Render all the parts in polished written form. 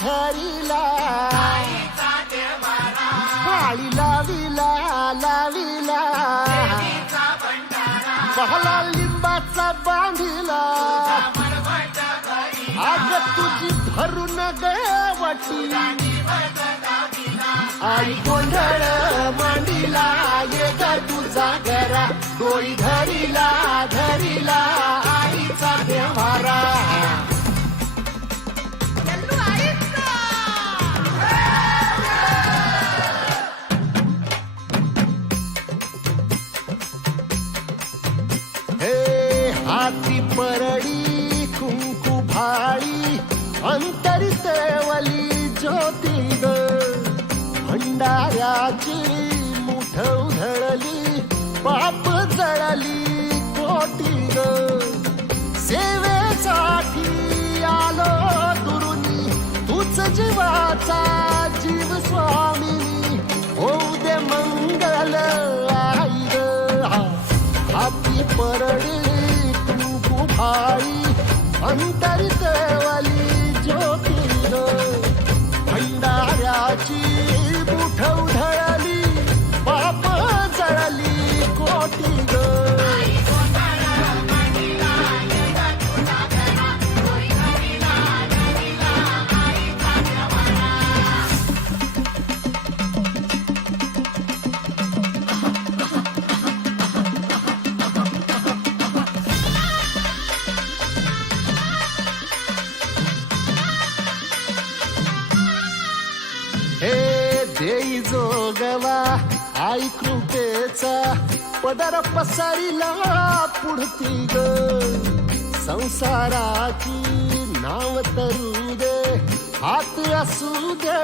धरिला पाळी लाविला लाविला बहला लिंबाचा बांधिला आग तुझी भरून गवटी आई गोंधळ मांडिला ये ग तुझा घरा डोळी धरिला धरिला आईचा देवारा हाती परडी कुंकू भाळी अंतरितवली ज्योती ग भंडाऱ्याची मुठ उधळली पाप जळली कोटी ग सेवेसाठी आलो दुरुनी तूच जीवाचा जीव स्वामिनी होऊ दे मंगल आई ग हाती परडी भाई अंतरितवली ज्योती ग भंडाऱ्याची मुठ उधळली पाप जळली कोटी ग देई जोगवा आई कृपेचा पदर पसरिला पुढती ग संसाराची नाव तरू दे हात असू दे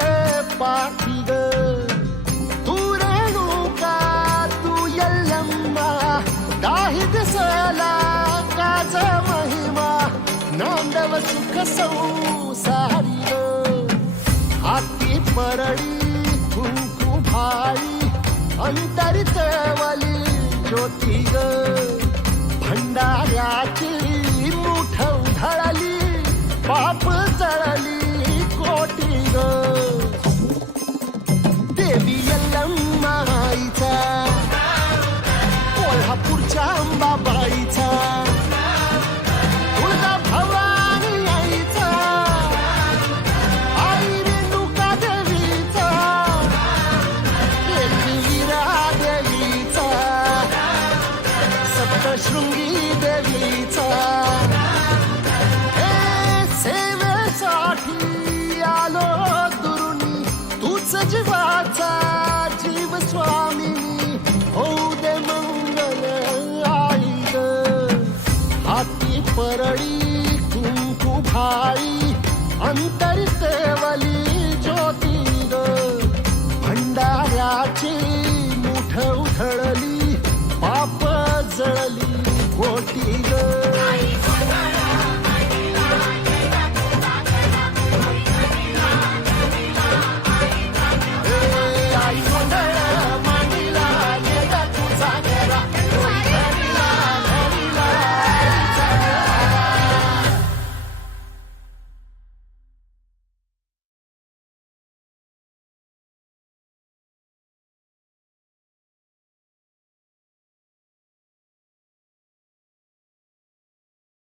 पाठी ग तू रेणुका तू यल्लम्मा दाही दिसला काज महिमा नांदव सुख संसारी ग हाती परडी कुंकू भाई अंतरितवली ज्योती ग भंडाऱ्याची मुठ उधळली पाप जळली कोटी ग देवी यल्लम्मा आईचा कोल्हापूरच्या अंबाबाईचा तुळजा भवानी आईचा शृंगी देवीचा हे सेवेसाठी आलो दुरुनी तूच जीवाचा जीव स्वामिनी होऊ दे मंगल आई ग हाती परडी कुंकू भाई अंतरित